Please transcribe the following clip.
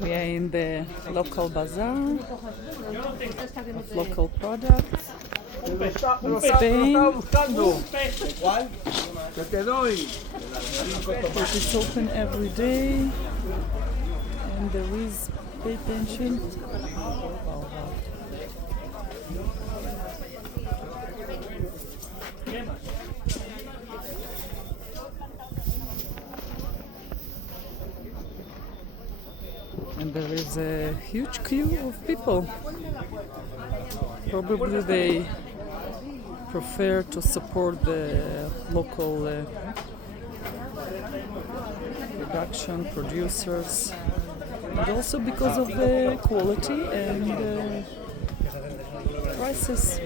We are in the local bazaar of local products. Lo In Spain, estaba buscando. ¿Cuál? Que te doy. it is open every day, and there is, pay attention. And there is a huge queue of people. Probably they prefer to support the local production producers, and also because of the quality and prices.